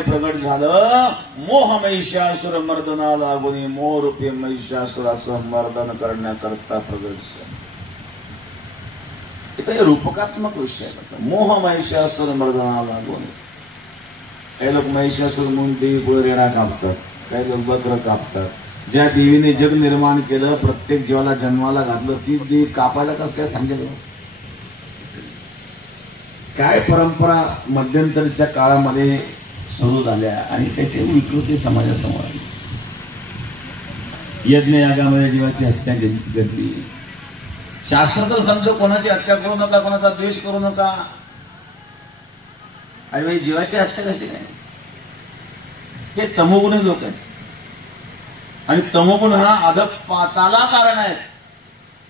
रूपाने प्रगट झालं. मोह महिषासुर मर्दना लागून मोहरूपी महिषासुराचं मर्दन करण्याकरता प्रगट झालं. इथे रूपकात्मक विषय आहे. मोह महिषासुर मर्दना लागून. काही लोक महिषासुर म्हणून देवी पुढे रेणा कापतात, काही लोक बकर कापतात. ज्या देवीने जग निर्माण केलं, प्रत्येक जीवाला जन्माला घातलं, ती देवी कापायला कसं काय सांगितलं? काय परंपरा मध्यंतरीच्या काळामध्ये सुरू झाल्या आणि त्याची विकृती समाजासमोर आली. यज्ञ यागामध्ये जीवाची हत्या घडली. शास्त्र तर सांगतो कोणाची हत्या करू नका, कोणाचा द्वेष करू नका. आणि बाई जीवाची हत्या कशी काय? हे तमोगुणी लोक आहेत आणि तमोगुण हा अधपाताला कारण आहे.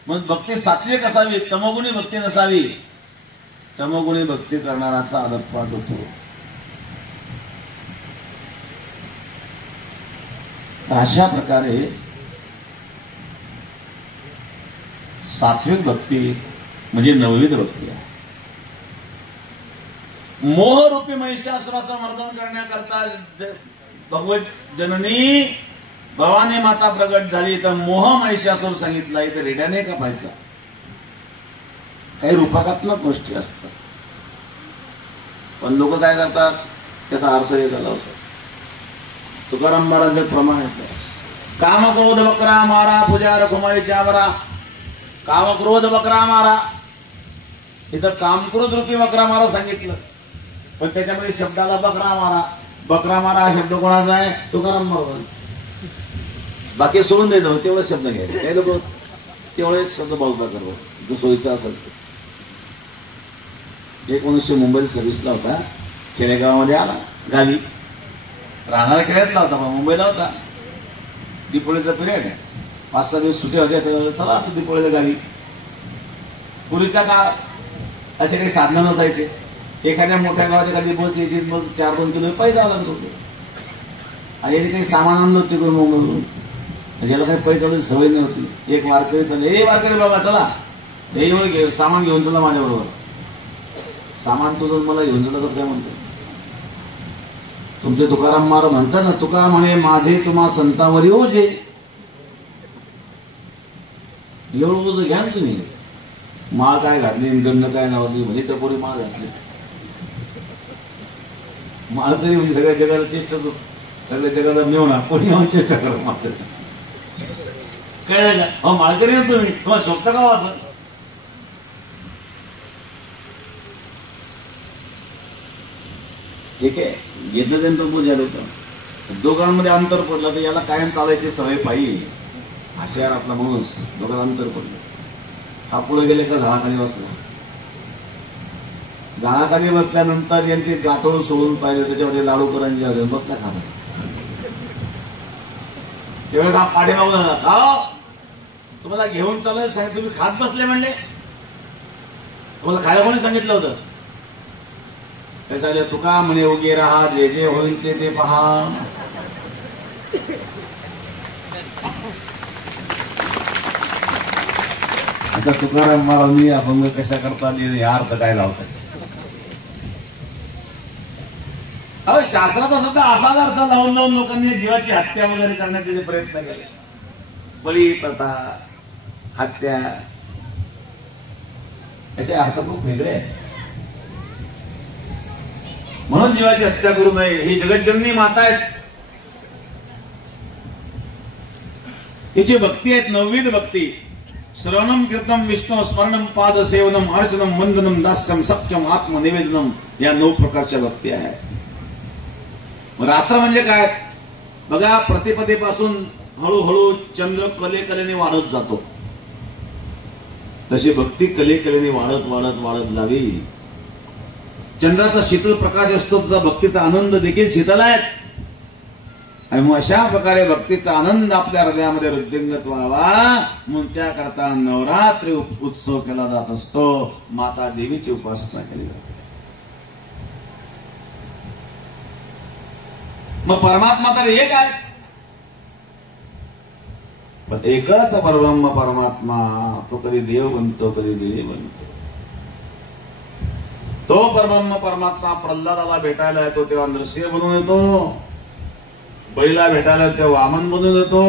मग भक्ती सात्विक असावी, तमोगुणी भक्ती नसावी. तमोगुणी भक्ती करणाराचा अधपात होतो. अशा प्रकारे सात्विक भक्ती म्हणजे नवविध भक्ती आहे. मोहरूपी महिषासुराचं मर्दन करण्याकरता भगवत जननी भवानी माता प्रगट झाली. तर मोह महिषासुर सांगितला. इथे रेड्याने का पाहायचा? काही रूपकात्मक गोष्टी असतात, पण लोक काय करतात त्याचा अर्थ हे झाला होता. तुकाराम महाराज प्रमाण येतं. काम क्रोध बकरा मारा पूजा रखुमाई चावरा. काम क्रोध बकरा मारा. इथं काम क्रोध रूपी बकरा मारा सांगितलं, पण त्याच्यामध्ये शब्दाला बकरा मारा. बकरा मारा हा शब्द कोणाचा आहे? तुकाराम महाराज. बाकी सोडून द्यायचं, तेवढं शब्द घ्यायचं. काही लोक तेवढे शब्द बोलता करतात जो सोयीचा असायचं. एक मनुष्य मुंबईत सर्व्हिसला होता, खेडेगावामध्ये आला, गावी राहणारा खेड्यातला होता, मुंबईला होता. दीपोळीचा पिरियड आहे, 5-6 दिवस सुट्या होत्या. चला आता दीपोळीला गावी. पूर्वीचा काळ असे काही साधनं नसायचे. एखाद्या मोठ्या गावात एखादी बस यायची, मग 4-2 किलो पैसे जावं लागत होते. आणि याने काही सामान आणलं होते करून मुंबईवरून. याला काही पैशाची सवय नव्हती. एक वारकरी चालले, हे वारकरी बाबा चला, हे सामान घेऊन चला माझ्याबरोबर. सामान तुझं मला घेऊन चला कसं काय म्हणतो? तुमचे तुकाराम महाराज म्हणतात ना, तुका म्हणे माझे तुम्हा संतांवर ओझे. एवढं ओझं घ्या ना तुम्ही. माळ काय घातली, गंध काय नावली, म्हणजे टपोरी माळ घातली. माळकरी म्हणजे सगळ्या जगाला चेष्टाच, सगळ्या जगाला मिळवणार, कोणी येऊन चेष्टा करा माळकरी. कळलं का? माळकरी ना तुम्ही, तुम्हाला शोभता का असं? ठीक आहे, घेतलं त्यांचं पूजा होतं. दोघांमध्ये अंतर पडलं तर याला कायम चालायची सवय पाहिजे. आशयारातला माणूस दोघांना अंतर पडलं. हा पुढे गेले का झाडाखाली बसला. झाडाखाली बसल्यानंतर यांची गाठोड सोडून पाहिजे, त्याच्यामध्ये लाडू करंजी वगैरे बसला खात. त्यावेळेस हा पाठीमागून आला, तुम्हाला घेऊन चालायचं सांगितलं, तुम्ही खात बसले म्हणले. तुम्हाला खायला कोणी सांगितलं होतं? त्याच्या तुका म्हणे उगे राहा, जे जे होईल ते पहा. आता तुकाराम महाराजांनी अभंग कशा करता लिहिले, अर्थ काय लावतात? अहो शास्त्रात सुद्धा असाच अर्थ लावून लावून लोकांनी जीवाची हत्या वगैरे करण्याचे प्रयत्न केले. बळी प्रथा, हत्या, याचे अर्थ खूप वेगळे आहेत. म्हणून जीवाची हत्या करू नये. ही जगज्जननी माता आहेत, हिची भक्ती आहेत नवविध भक्ती. श्रवणम कीर्तम विष्णू स्मरणम पाद सेवनम अर्चनम वंदनम दास्यम सत्यम आत्मनिवेदनम, या 9 प्रकारच्या भक्ती आहेत. रात्र म्हणजे काय बघा, प्रतिपदेपासून हळूहळू चंद्र कलेकलेने वाढत जातो, तशी भक्ती कलेकलेने वाढत वाढत वाढत जावी. चंद्राचा शीतल प्रकाश असतो, त्याचा भक्तीचा आनंद देखील शीतल आहे. आणि मग अशा प्रकारे भक्तीचा आनंद आपल्या हृदयामध्ये वृद्धिंगत व्हावा म्हणून त्याकरता नवरात्री उत्सव केला जात असतो. माता देवीची उपासना केली जाते. मग परमात्मा तर एक आहे, पण एकच परब्रह्म परमात्मा, तो कधी देव बनतो कधी देवी बनतो. तो परब्रह्म परमात्मा प्रल्हादाला भेटायला येतो तेव्हा नृसिंह बनून येतो, बळीला भेटायला तेव्हा वामन बनून येतो,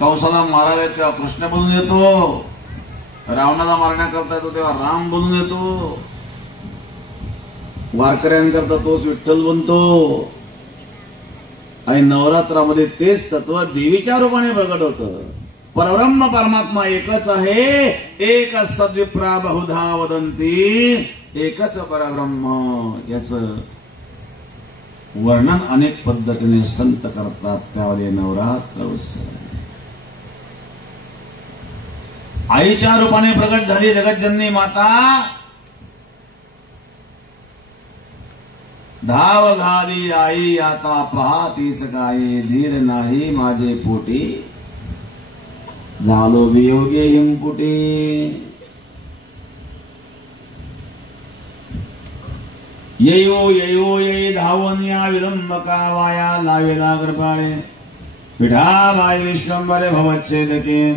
कंसाला मारायला तेव्हा कृष्ण बनून येतो, रावणाला मारण्याकरता येतो तेव्हा राम बनून येतो, वारकऱ्यांकरता तोच विठ्ठल बनतो. आणि नवरात्रामध्ये तेच तत्व देवीच्या रूपाने प्रगट होतं. परब्रह्म परमात्मा एकच आहे. एक सद्विप्रा बहुधा वदंती, एकच परब्रह्म. याचं वर्णन अनेक पद्धतीने संत करतात. त्यावेळी नवरात्र उत्सव आईच्या रूपाने प्रगट झाली जगज्जननी माता. धाव घाली आई आता पाहतीस काय, धीर नाही माझे पोटी झालो वियोगे हिमपुटी. येयो येयो ये धावून या विलंब का वाया लावेला कृपाळे. विठाबाई विश्वंभरे भवच्छेदके,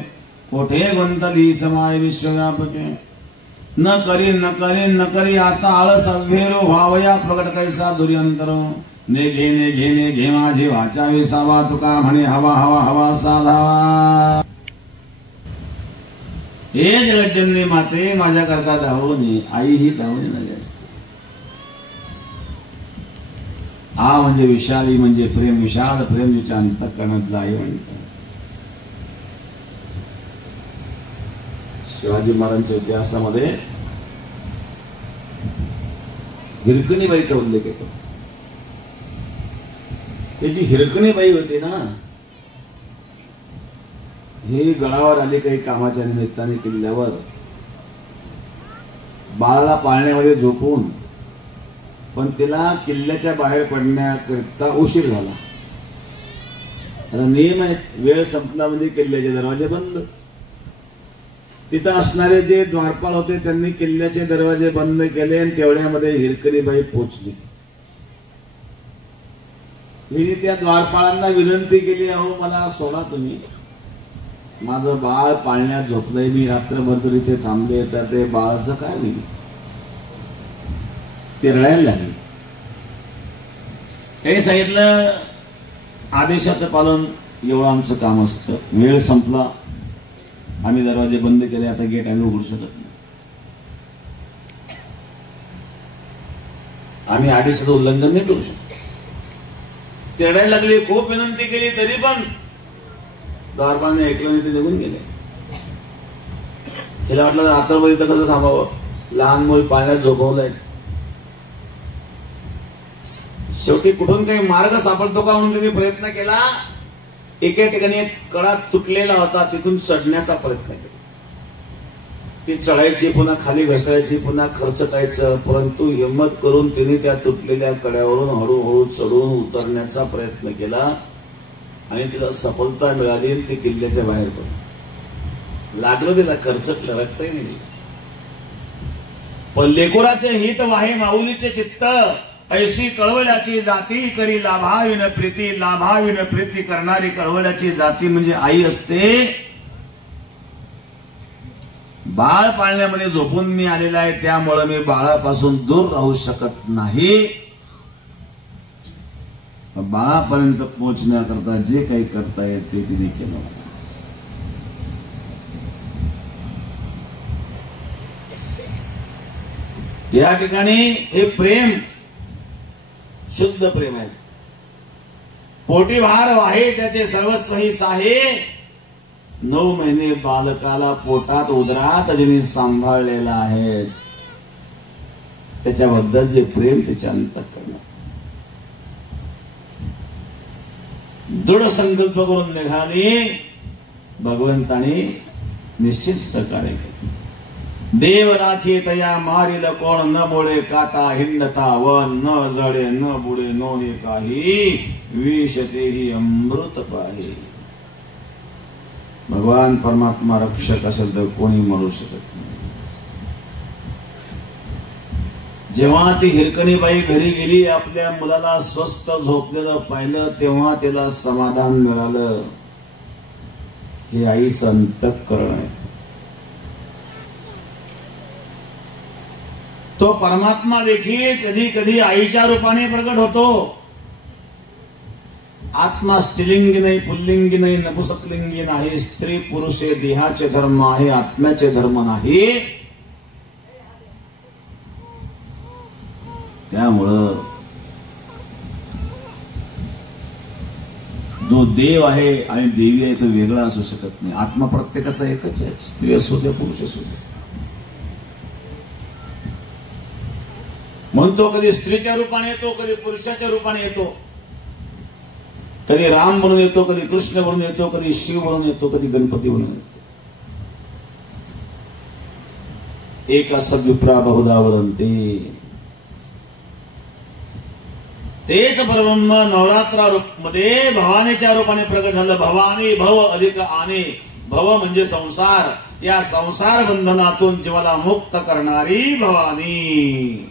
कोठे गुंतली समाय विश्वव्यापके. न करी न करी न करी आता आळस अभेरो भावया प्रगट कैसा दुर्यंतर. ने घे माझी वाचा विसावा, तुका म्हणे हवा हवा हवा साधावा. हे जगज्जननी माते माझ्या करता धावून आई ही धावून झाली असते. आ म्हणजे विशाली म्हणजे प्रेम, विशाल प्रेम जिच्या अंतःकरणात आई म्हणतात. शिवाजी महाराजांच्या इतिहासामध्ये हिरकणीबाईचा उल्लेख येतो. त्याची हिरकणीबाई होती ना, ही गडावर आली काही कामाच्या निमित्ताने किल्ल्यावर. बाळाला पाळण्यामध्ये झोपून, पण तिला किल्ल्याच्या बाहेर पडण्याकरिता उशीर झाला. आता नियम आहे, वेळ संपला म्हणजे किल्ल्याचे दरवाजे बंद. तिथं असणारे जे द्वारपाल होते त्यांनी किल्ल्याचे दरवाजे बंद केले आणि तेवढ्यामध्ये हिरकणीबाई पोचली. हिने त्या द्वारपाळांना विनंती केली, अहो मला सोडा तुम्ही, माझं बाळ पाळण्यात झोपलंय, मी रात्रभर तरी इथे थांबले, तर ते बाळाचं काय होईल. ते रडायला लागले. त्यांनी सांगितलं आदेशाचं पालन एवढं आमचं काम असतं. वेळ संपला, आम्ही दरवाजे बंद केले, आता गेट आम्ही उघडू शकत नाही. आम्ही आदेशाचं उल्लंघन नाही करू शकत. ते रडायला लागले. खूप विनंती केली तरी पण द्वारपाळने ऐकलं नाही, ते निघून गेले. तिला वाटलं रात्रभर इथं कसं थांबावं, लहान मूल पाण्यात झोपवलंय. शेवटी कुठून काही मार्ग सापडतो का म्हणून त्यांनी प्रयत्न केला. एके ठिकाणी एक कडा तुटलेला होता, तिथून चढण्याचा प्रयत्न केला. ती चढायची, पुन्हा खाली घसरायची, पुन्हा खर्चटायचं, परंतु हिंमत करून तिने त्या तुटलेल्या कड्यावरून हळूहळू चढून उतरण्याचा प्रयत्न केला आणि तिला सफलता मिळाली. ती किल्ल्याच्या बाहेर पडली. लागलं तिला, खर्चटलं, रक्तही नाही. पण लेकुराचे हित वाहे माऊलीचे चित्त, ऐशी कळवल्याची जाती करी लाभाविन प्रीती. लाभाविन प्रीती करणारी कळवल्याची जाती म्हणजे आई असते. बाळ पाळण्यामध्ये झोपून मी आलेला आहे, त्यामुळे मी बाळापासून दूर राहू शकत नाही. बाळापर्यंत पोहोचण्याकरता जे काही करता येते तिने केलं. या ठिकाणी हे प्रेम शुद्ध प्रेम आहे. पोटी भार वाहे त्याचे सर्वस्व ही साहे. 9 महिने बालकाला पोटात उदरात जिने सांभाळलेला आहे, त्याच्याबद्दल जे प्रेम त्याच्या अंतःकरणात. दृढ संकल्प करून निघाली, भगवंताने निश्चित सहकार्य केले. देव राखे तया मारिल कोण, न बोळे काटा हिंडता वन, न जळे न बुडे नोहे काही, विष तेही अमृत पाहे. भगवान परमात्मा रक्षक असेल तर कोणी म्हणू शकत नाही. जेव्हा ती हिरकणीबाई घरी गेली, आपल्या मुलाला स्वस्थ झोपलेलं पाहिलं, तेव्हा तिला समाधान मिळालं. हे आईचं अंतःकरण आहे. तो परमात्मा देखील कधी कधी आईच्या रूपाने प्रकट होतो. आत्मा स्त्रीलिंगी नाही, पुल्लिंगी नाही, नपुसकलिंगी नाही. स्त्री पुरुष हे देहाचे धर्म आहे, आत्म्याचे धर्म नाही. त्यामुळं जो देव आहे आणि देवी आहे तो वेगळा असू शकत नाही. आत्मा प्रत्येकाचा एकच आहे, स्त्री असू द्या पुरुष असू द्या. म्हणतो कधी स्त्रीच्या रूपाने येतो, कधी पुरुषाच्या रूपाने येतो, कधी राम म्हणून येतो, कधी कृष्ण म्हणून येतो, कधी शिव म्हणून येतो, कधी गणपती म्हणून येतो. एक असं विप्रा बहुधा वदन्ते. तेच परब्रह्म नवरात्रा रूपमध्ये भवानीच्या रूपाने प्रकट झालं. भवानी भव अधिक आने. भव म्हणजे संसार. या संसार बंधनातून जीवाला मुक्त करणारी भवानी.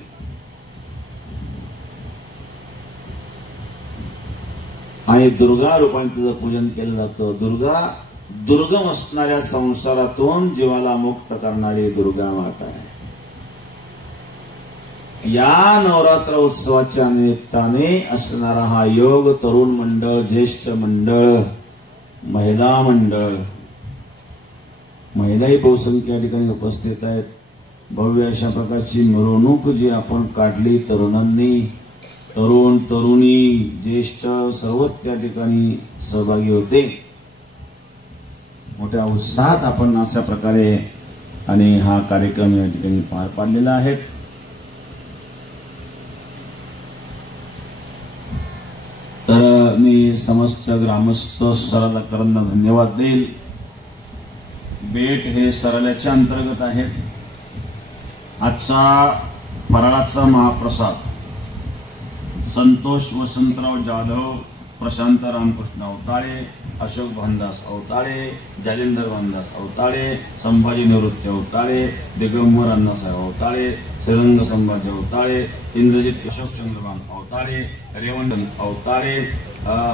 आणि दुर्गा रूपाने तिचं पूजन केलं जातं. दुर्गा दुर्गम असणाऱ्या संसारातून जीवाला मुक्त करणारी दुर्गा माता आहे. या नवरात्र उत्सवाच्या निमित्ताने असणारा हा योग तरुण मंडळ, ज्येष्ठ मंडळ, महिला मंडळ, महिलाही बहुसंख्य या ठिकाणी उपस्थित आहेत. भव्य अशा प्रकारची मिरवणूक जी आपण काढली तरुणांनी, तरुण तरुणी ज्येष्ठ सर्वच त्या ठिकाणी सहभागी होते. मोठ्या उत्साहात आपण अशा प्रकारे आणि हा कार्यक्रम या ठिकाणी पार पाडलेला आहे. तर मी समस्त ग्रामस्थ सरालाकरांना धन्यवाद देईल. बेट हे सराल्याच्या अंतर्गत आहे. आजचा फराळाचा महाप्रसाद संतोष वसंतराव जाधव, प्रशांत रामकृष्ण अवताळे, अशोक भानदास अवताळे, जालिंदर भानदास अवताळे, संभाजी निवृत्ती अवताळे, दिगंबर अण्णासाहेब अवताळे, श्रीरंग संभाजी अवताळे, इंद्रजित अशोक चंद्रभान अवताळे, रेवंत अवताळे,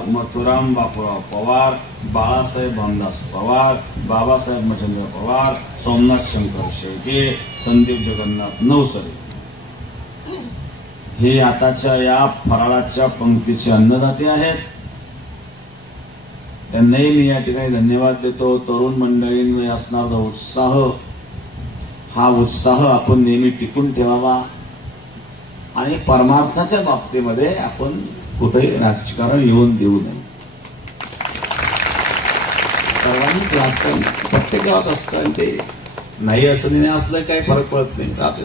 मथुराम बापूराव पवार, बाळासाहेब भानदास पवार, बाबासाहेब मच्छिंद्र पवार, सोमनाथ शंकर शेळके, संदीप जगन्नाथ नवसरे हे आताच्या या फराळाच्या पंक्तीचे अन्नदाते आहेत. त्यांनाही मी या ठिकाणी धन्यवाद देतो. तरुण मंडळींमध्ये असणारा उत्साह, हा उत्साह आपण नेहमी टिकून ठेवावा आणि परमार्थाच्या बाबतीमध्ये आपण कुठेही राजकारण येऊन देऊ नये. सर्वांनीच राजकारण प्रत्येक गावात असतं आणि ते नाही असं नाही असलं काही फरक पडत नाही.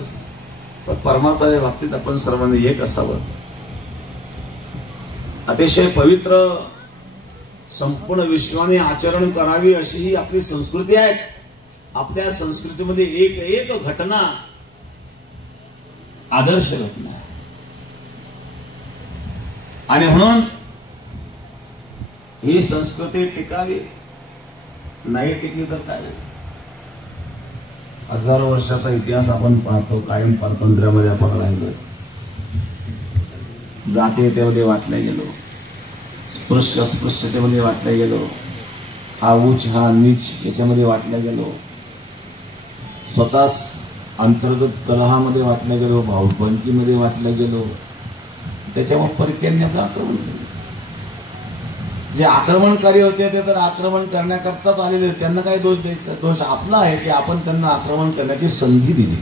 पण परमार्थाच्या बाबतीत आपण सर्वांनी एक असावं. अतिशय पवित्र संपूर्ण विश्वाने आचरण करावी अशी ही आपली संस्कृती आहे. आपल्या संस्कृतीमध्ये एक एक घटना आदर्श घटना आणि म्हणून ही संस्कृती टिकावी. नाही टिकली तर काय? हजारो वर्षाचा इतिहास आपण पाहतो. कायम पारतंत्र्यामध्ये आपण राहिलो, जातीयतेमध्ये वाटल्या गेलो, स्पृश्य अस्पृश्यतेमध्ये वाटल्या गेलो, हा उच्च हा नीच याच्यामध्ये वाटल्या गेलो, स्वतःच अंतर्गत कलहामध्ये वाटल्या गेलो, भावबंदीमध्ये वाटल्या गेलो. त्याच्यामुळे परकीयांनी आपलं आक्रमण केलं. जे आक्रमणकारी होते ते तर आक्रमण करण्याकरताच आलेले, त्यांना काय दोष द्यायचा? दोष आपला आहे की आपण त्यांना आक्रमण करण्याची संधी दिली.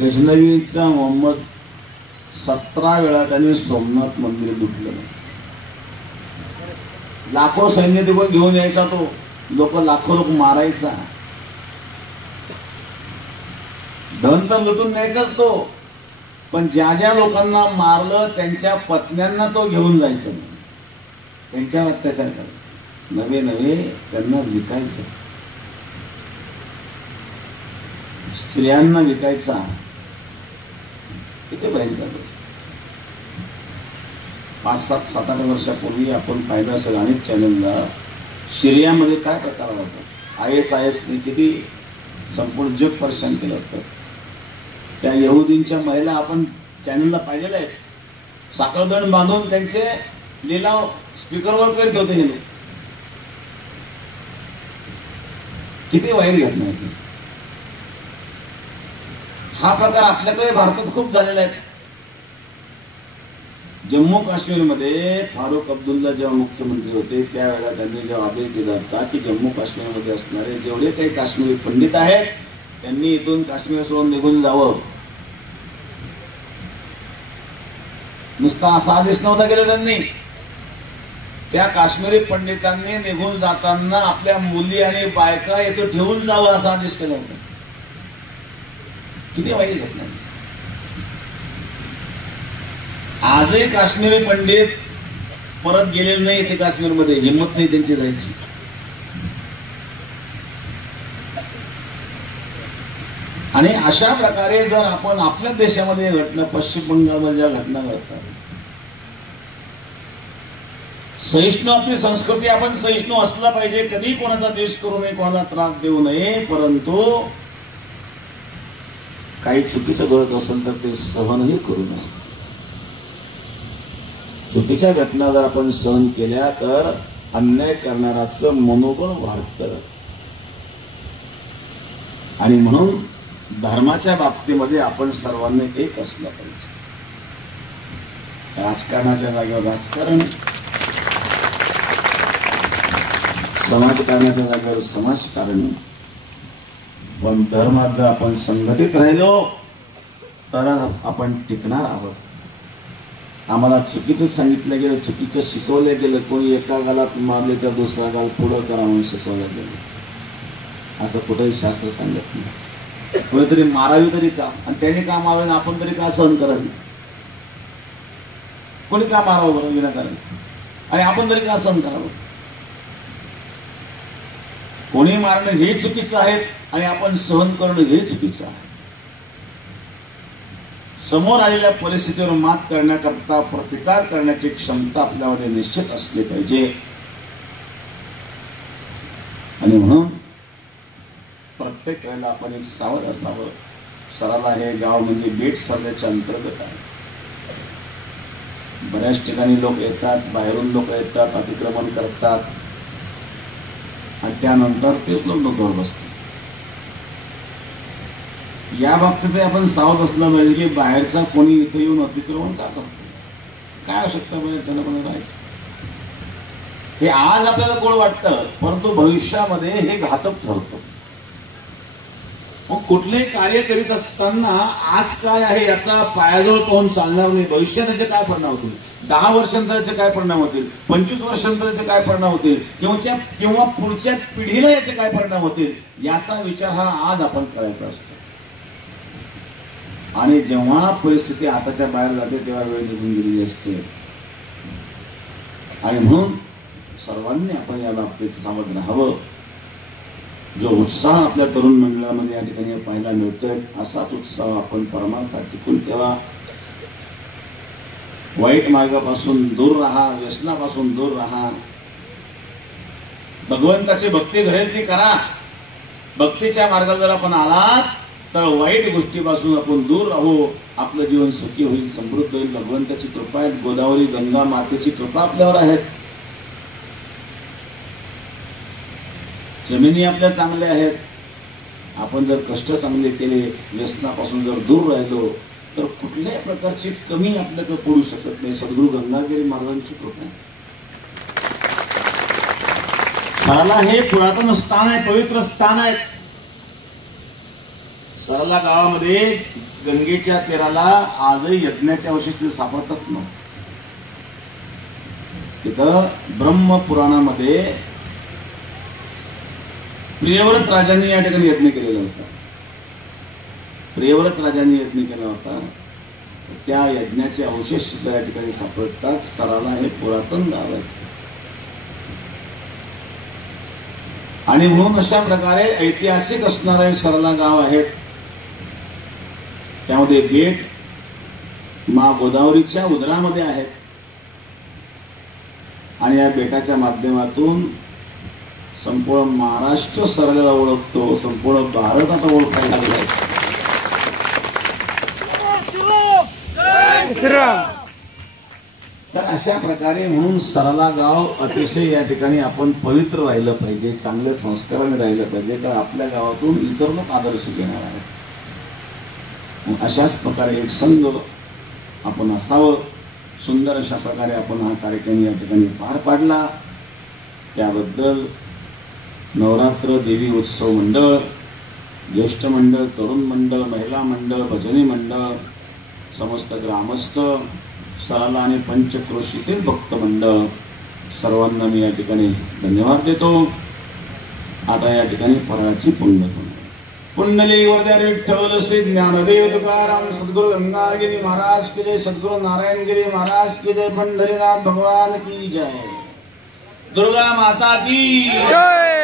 गजनवीचा मोहम्मद 17 वेळा त्यांनी सोमनाथ मंदिर लुटलं. लाखो सैन्य ते पण घेऊन यायचा, तो लाखो लोक मारायचा, धन तर लुटून न्यायचाच तो. पण ज्या ज्या लोकांना मारलं त्यांच्या पत्न्यांना तो घेऊन जायचं, त्यांच्यावर अत्याचार करायचा, नवे नवे त्यांना विकायचं, स्त्रियांना विकायचा. किती भयंकर. 5-7-8 वर्षापूर्वी आपण पाहिलं असेल अनेक चॅनलला सिरियामध्ये काय प्रकार होता. ISIS ने किती संपूर्ण जग परेशान केलं होतं. त्या यहुदींच्या महिला आपण चॅनलला पाहिलेल्या आहेत. साखळदंड बांधून त्यांचे लिलाव स्पीकरवर करीत होते हे लोक. किती वाईट घटना होती. हा प्रकार आपल्याकडे भारतात खूप झालेला आहे. जम्मू काश्मीरमध्ये फारुख अब्दुल्ला जेव्हा मुख्यमंत्री होते त्यावेळेला त्यांनी जेव्हा आदेश दिला होता की जम्मू काश्मीरमध्ये असणारे जेवढे काही काश्मीरी पंडित आहेत त्यांनी इथून काश्मीर सोडून निघून जावं. नुसता असा आदेश नव्हता केला त्यांनी. त्या काश्मीरी पंडितांनी निघून जाताना आपल्या मुली आणि बायका येथे ठेवून जावं असा आदेश केला होता. किती वाईट घटना. आजही काश्मीरी पंडित परत गेलेले नाही ते काश्मीरमध्ये. हिंमत नाही त्यांची जायची. आणि अशा प्रकारे जर आपण आपल्या देशामध्ये घटना, पश्चिम बंगालमध्ये ज्या घटना घडतात, सहिष्णू आपली संस्कृती, आपण सहिष्णू असला पाहिजे. कधी कोणाचा द्वेष करू नये, कोणाला त्रास देऊ नये. परंतु काही चुकीचं घडत असेल तर ते सहनही करू नये. चुकीच्या घटना जर आपण सहन केल्या तर अन्याय करणाराचं मनोबळ वाढतं. आणि म्हणून धर्माच्या बाबतीमध्ये आपण सर्वांनी एक असलं पाहिजे. राजकारणाच्या जागेवर राजकारण, समाजकारणाच्या जागेवर समाजकारण. पण धर्मात जर आपण संघटित राहिलो तर आपण टिकणार आहोत. आम्हाला चुकीचं सांगितलं गेलं, चुकीचं शिकवलं गेलं. कोणी एका गालात मारले तर दुसरा गाल पुढं करा म्हणून शिकवलं गेलं. असं कुठेही शास्त्र सांगत नाही. कोणीतरी मारावी तरी का, आणि त्याने का मारावे, आपण तरी का सहन करावी. कोणी का मारावं बरं विनाकारण, आणि आपण तरी का सहन करावं. कोणी मारणं हे चुकीचं आहे आणि आपण सहन करणं हे चुकीचं आहे. समोर आलेल्या परिस्थितीवर मात करण्याकरता प्रतिकार करण्याची क्षमता आपल्यामध्ये निश्चित असली पाहिजे. आणि म्हणून प्रत्येक वेळेला आपण एक सावध असावं. सराला हे गाव म्हणजे बेट सरल्याच्या अंतर्गत आहे. बऱ्याच ठिकाणी लोक येतात, बाहेरून लोक येतात, अतिक्रमण करतात आणि त्यानंतर तेच लोक डोक्यावर बसतात. या बाबतीत आपण सावध असलं पाहिजे की बाहेरचा कोणी इथे येऊन अतिक्रमण का करतो, काय आवश्यकता बाहेरच्या कोणी राहायचं. हे आज आपल्याला कोण वाटतं, परंतु भविष्यामध्ये हे घातक ठरतं. मग कुठलेही कार्य करीत असताना आज काय आहे याचा पायाजवळ पाहून चालणार नाही. भविष्यात त्याचे काय परिणाम होतील, 10 वर्षांतराचे काय परिणाम होतील, 25 वर्षांतराचे काय परिणाम होतील, किंवा पुढच्या पिढीला याचे काय परिणाम होतील, याचा विचार हा आज आपण करायचा असतो. आणि जेव्हा परिस्थिती हाताच्या बाहेर जाते तेव्हा वेळ निघून गेलेली असते. आणि म्हणून सर्वांनी आपण या बाबतीत सावध राहावं. जो उत्साह आपल्या तरुण मंडळामध्ये या ठिकाणी पाहायला मिळतोय असाच उत्साह आपण परमार्थात टिकून ठेवा. वाईट मार्गापासून दूर राहा, व्यसनापासून दूर राहा. भगवंताची भक्ती घडेल ती करा. भक्तीच्या मार्गावर जर आपण आलात तर वाईट गोष्टीपासून आपण दूर राहू. आपलं जीवन सुखी होईल, समृद्ध होईल. भगवंताची कृपा आहे, गोदावरी गंगा मातेची कृपा आपल्यावर आहे. जमिनी आपल्या चांगल्या आहेत. आपण जर कष्ट चांगले केले, व्यसनापासून जर दूर राहिलो तर कुठल्याही प्रकारची कमी आपल्याकडे पडू शकत नाही. सद्गुरू गंगागिरी महाराजांची कृपा आहे. सरला हे पुरातन स्थान आहे, पवित्र स्थान आहे. सरला गावामध्ये गंगेच्या तीराला आजही यज्ञाचे अवशेष सापडतात ना. तिथं ब्रह्मपुराणामध्ये प्रियव्रत राजांनी या ठिकाणी यज्ञ केलेला होता. प्रियव्रत राजांनी यज्ञ केला होता. त्या यज्ञाचे अवशेष सुद्धा या ठिकाणी सापडतात. सरला हे पुरातन गाव आहे. आणि म्हणून अशा प्रकारे ऐतिहासिक असणारे सरला गाव आहे. त्यामध्ये बेट मा गोदावरीच्या उदरामध्ये आहेत. आणि या बेटाच्या माध्यमातून संपूर्ण महाराष्ट्र सरला ओळखतो, संपूर्ण भारत आता ओळखायला लागलाय. तर अशा प्रकारे म्हणून सरला गाव अतिशय या ठिकाणी आपण पवित्र राहिलं पाहिजे, चांगल्या संस्काराने राहिलं पाहिजे. तर आपल्या गावातून इतर लोक आदर्श घेणार आहेत. अशाच प्रकारे एक संघ आपण असावं, सुंदर अशा प्रकारे आपण हा कार्यक्रम या ठिकाणी पार पाडला। त्याबद्दल नवरात्र देवी उत्सव मंडळ, ज्येष्ठ मंडळ, तरुण मंडळ, महिला मंडळ, भजनी मंडळ, समस्त ग्रामस्थ, साला आणि पंचक्रोशीतील भक्त मंडळ सर्वांना मी या ठिकाणी धन्यवाद देतो। आता या ठिकाणी फराळाची पुंडली वरद्या विठ्ठल श्री ज्ञानदेव तुकाराम सद्गुरु गंगागिरी महाराज की जय, सद्गुरु नारायणगिरी महाराज की जय, पंढरीनाथ भगवान की जय, दुर्गा माता की जय।